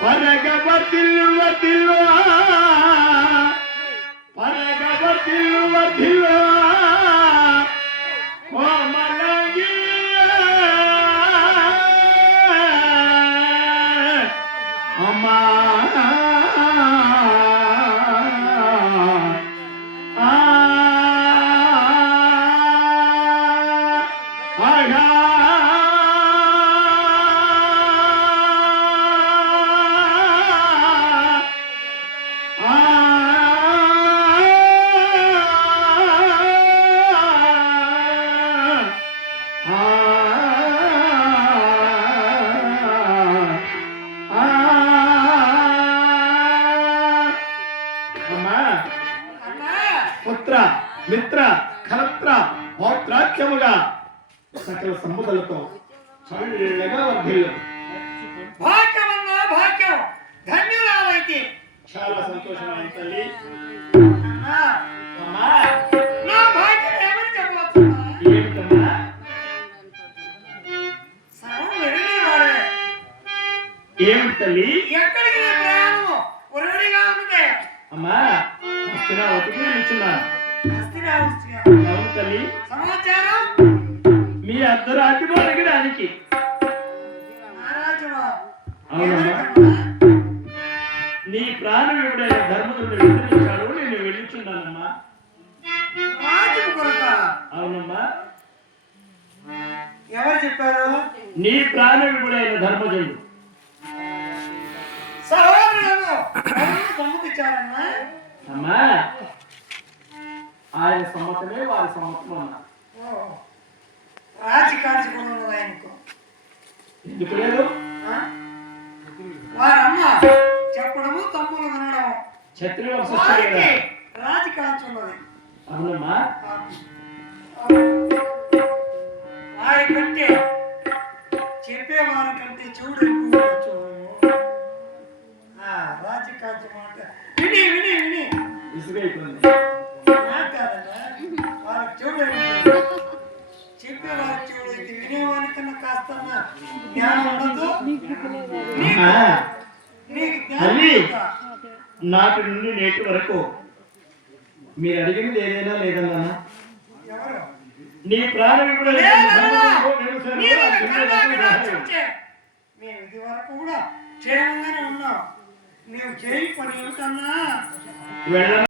பரகபத்தில் வதில்வா பரகபத்தில் வதில்வா మిత్ర కలత్ర పౌత్రాఖ్యముగా సకల సంపదలతో చల్లగా వర్ధిల్లు. భాగ్యమన్నా భాగ్యం. ధన్యురాలైతే. చాలా సంతోషమైన తల్లి. నా భాగ్యం ఏమని ఏమిటమ్మా? ఏమిటి తల్లి? ఎక్కడికి ప్రయాణము ఒరడిగా అమ్మా నిల్చున్నా. హస్తినావతిగా. అవును తల్లి. సమాచారం మీ అడగడానికి. మహారాజువా అవునమ్మా. ఎవరికమ్మా? నీ ప్రాణవియుడైన ధర్మదుడు వ్యతిరేకించాడు నేను వెళ్ళిచున్నానమ్మా అవునమ్మా. ఎవరు చెప్పారు? నీ ధర్మజుడు సహోదరులను ఎవరు? సమ్మతించారమ్మా అమ్మా ఆయన సమ్మతమే వారి సమ్మతం అన్నా. ఓ, రాజకార్య గుణం ఉన్నది ఆయనకు? ఎందుకు లేదు? వారమ్మ చెప్పడము తమ్ములు వినడం క్షత్రియ అవునమ్మా. వారి కంటే చెప్పేవారి కంటే చెవుడు ఎక్కువ మాట. విని విని విని. వినేవానికన్నా కాస్త జ్ఞానం ఉండదు. నీకు జ్ఞానం తల్లి. ఉందా? నాటి నుండి నేటి వరకు మీరు అడిగినది ఏదైనా లేదన్నా? ఎవరు? నీ నీవు. మేము ఇది వరకు కూడా క్షేమంగానే ఉన్నాం. నీవు చేయి పని ఏమిటన్నా? వెళ్ళ